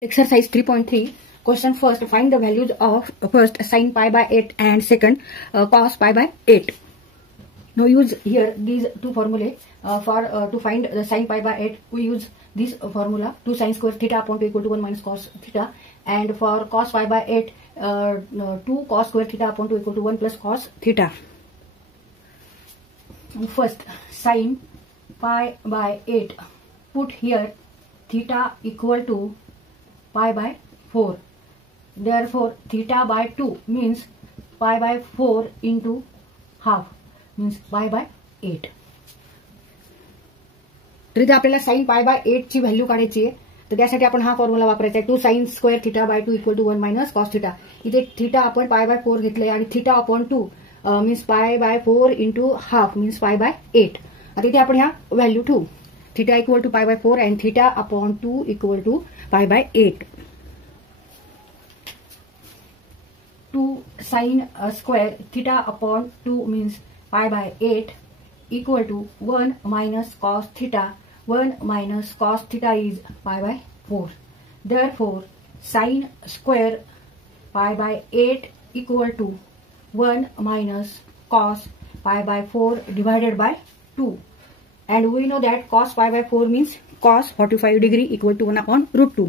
Exercise 3.3. Question first. Find the values of first sin pi by 8 and second cos pi by 8. Now use here these two formulae for to find the sin pi by 8. We use this formula 2 sin square theta upon 2 equal to 1 minus cos theta, and for cos pi by 8 2 cos square theta upon 2 equal to 1 plus cos theta. First, sin pi by 8, put here theta equal to pi by 4. Therefore theta by 2 means pi by 4 into half means pi by 8. तर इथे आपल्याला sin pi by 8 ची value काढायची आहे. तर त्यासाठी आपण हा फॉर्म्युला वापरायचा आहे 2 sin square theta by 2 equal to 1 minus cos theta. इथे थीटा आपण pi by 4 घेतले आणि theta upon 2 means pi by 4 into half means pi by 8. आता इथे आपण ह्या व्हॅल्यू ठेवू. theta equal to pi by 4 and theta upon 2 equal to pi by 8. 2 sin square theta upon 2 means pi by 8 equal to 1 minus cos theta. 1 minus cos theta is pi by 4. Therefore sin square pi by 8 equal to 1 minus cos pi by 4 divided by 2. And we know that cos pi by 4 means cos 45 degree equal to 1 upon root 2.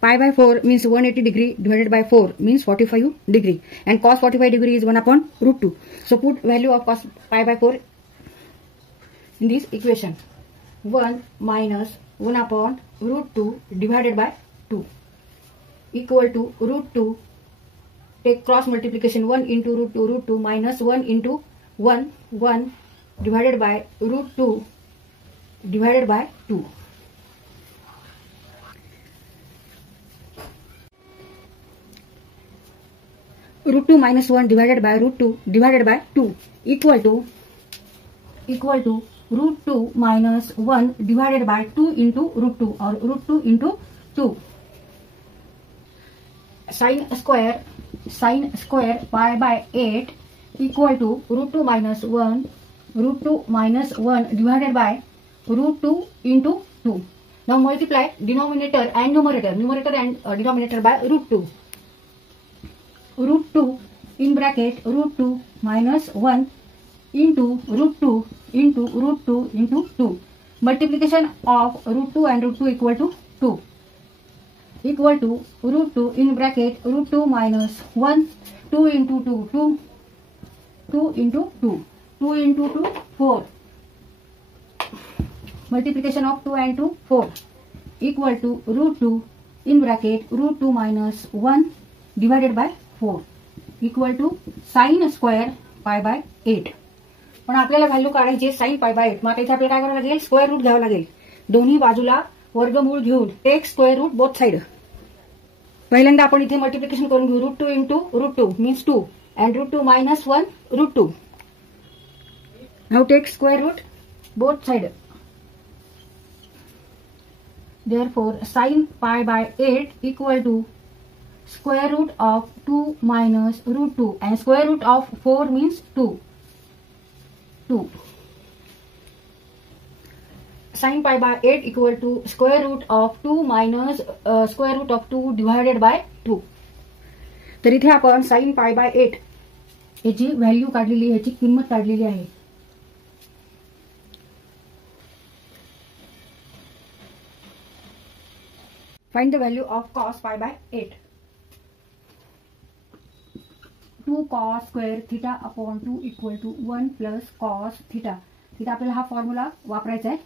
Pi by 4 means 180 degree divided by 4 means 45 degree. And cos 45 degree is 1 upon root 2. So put value of cos pi by 4 in this equation. 1 minus 1 upon root 2 divided by 2 equal to root 2. Take cross multiplication 1 into root 2 minus 1 into 1 divided by root 2 divided by 2. Root 2 minus 1 divided by root 2 divided by 2 equal to root 2 minus 1 divided by 2 into root 2 or root 2 into 2. Sin square pi by 8 equal to root 2 minus 1 divided by root 2 into 2. Now multiply denominator and numerator and denominator by root 2. Root 2 in bracket root 2 minus 1 into root 2 into root 2 into 2. Multiplication of root 2 and root 2 equal to 2. Equal to root 2 in bracket root 2 minus 1 2 into 2 2 into 2 2 into 2 4. Multiplication of 2 and 2 4 equal to root 2 in bracket root 2 minus 1 divided by 4 equal to sin square pi by 8. पण आपल्याला value काढायची sin pi by 8. मग इथे आपल्याला काय करावं लागेल, square root घ्यावं लागेल. दोन्ही बाजूला वर्गमूळ घेऊन take square root both side. पहिल्यांदा आपण इथे मल्टिप्लिकेशन करून घेऊ. Root 2 into root 2 means 2 and root 2 minus 1 root 2. Now take square root both side. Therefore sin pi by 8 equal to square root of 2 minus root 2 and square root of 4 means 2. Sin pi by 8 equal to square root of 2 minus square root of 2 divided by 2. तर इथे आपण sin pi by 8 याची value काढलेली, याची किंमत काढलेली आहे. Find the value of cos pi by 8. 2 cos square theta upon 2 equal to 1 plus cos theta. तिथे आपल्याला हा फॉर्म्युला वापरायचा आहे.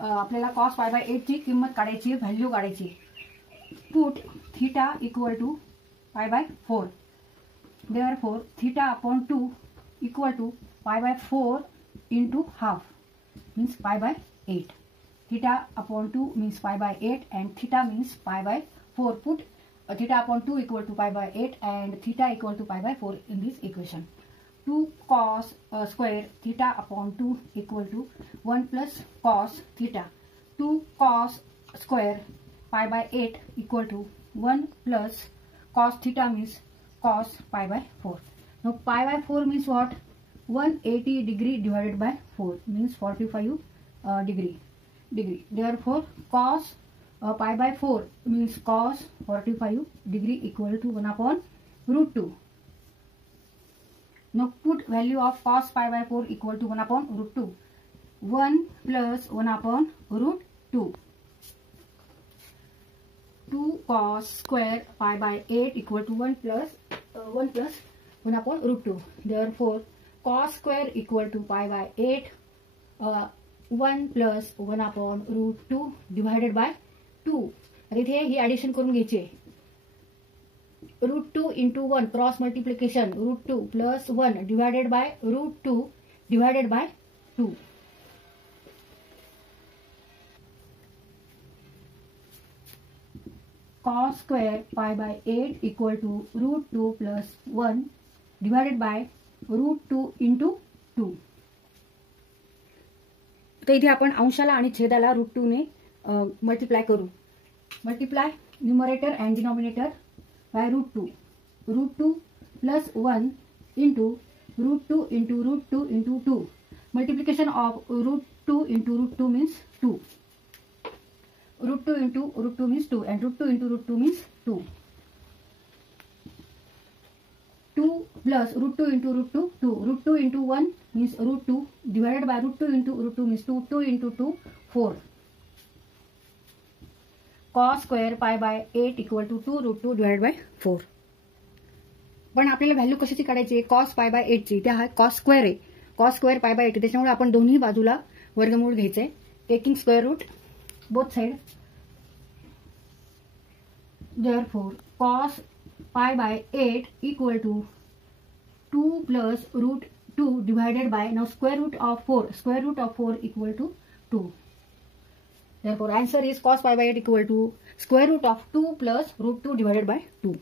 आपल्याला cos pi by 8 ची किंमत काढायची, व्हॅल्यू काढायची. Put theta equal to pi by 4. Therefore theta upon 2 equal to pi by 4 into half means pi by 8. Theta upon 2 means pi by 8 and theta means pi by 4. Put theta upon 2 equal to pi by 8 and theta equal to pi by 4 in this equation. 2 cos square theta upon 2 equal to 1 plus cos theta. 2 cos square pi by 8 equal to 1 plus cos theta means cos pi by 4. Now pi by 4 means what? 180 degree divided by 4 means 45 degree. Therefore cos pi by 4 means cos 45 degree equal to 1 upon root 2. Now put value of cos pi by 4 equal to 1 upon root 2. 1 plus 1 upon root 2. 2 cos square pi by 8 equal to 1 plus 1 upon root 2. Therefore, cos square equal to pi by 8, 1 plus 1 upon root 2 divided by 2. आता इथे ही addition करून घ्यायची आहे. Root 2 into 1 cross multiplication root 2 plus 1 divided by root 2 divided by 2. Cos square pi by 8 equal to root 2 plus 1 divided by root 2 into 2. तर इथे आपण अंशाला आणि छेदाला root 2 ने मल्टिप्लाय करू. Multiply numerator and denominator by root 2. Root 2 plus 1 into root 2 into root 2 into 2. Multiplication of root 2 into root 2 means 2. Root 2 into root 2 means 2 and root 2 into root 2 means 2. 2 plus root 2 into root 2, 2. Root 2 into 1 means root 2 divided by root 2 into root 2 means 2. 2 into 2, 4. Cos square pi by 8 equal to 2 root 2 divided by 4. पण आपल्याला value कशाची काढायची? cos pi by 8 ची. त्या हा cos square आहे. cos square pi by 8. त्याच्यामुळे आपण दोन्ही बाजूला वर्गमूळ घ्यायचंय. Taking square root both sides. Therefore, cos pi by 8 equal to 2 plus root 2 divided by, now square root of 4. Square root of 4 equal to 2. Therefore, answer is cos pi by 8 equal to square root of 2 plus root 2 divided by 2.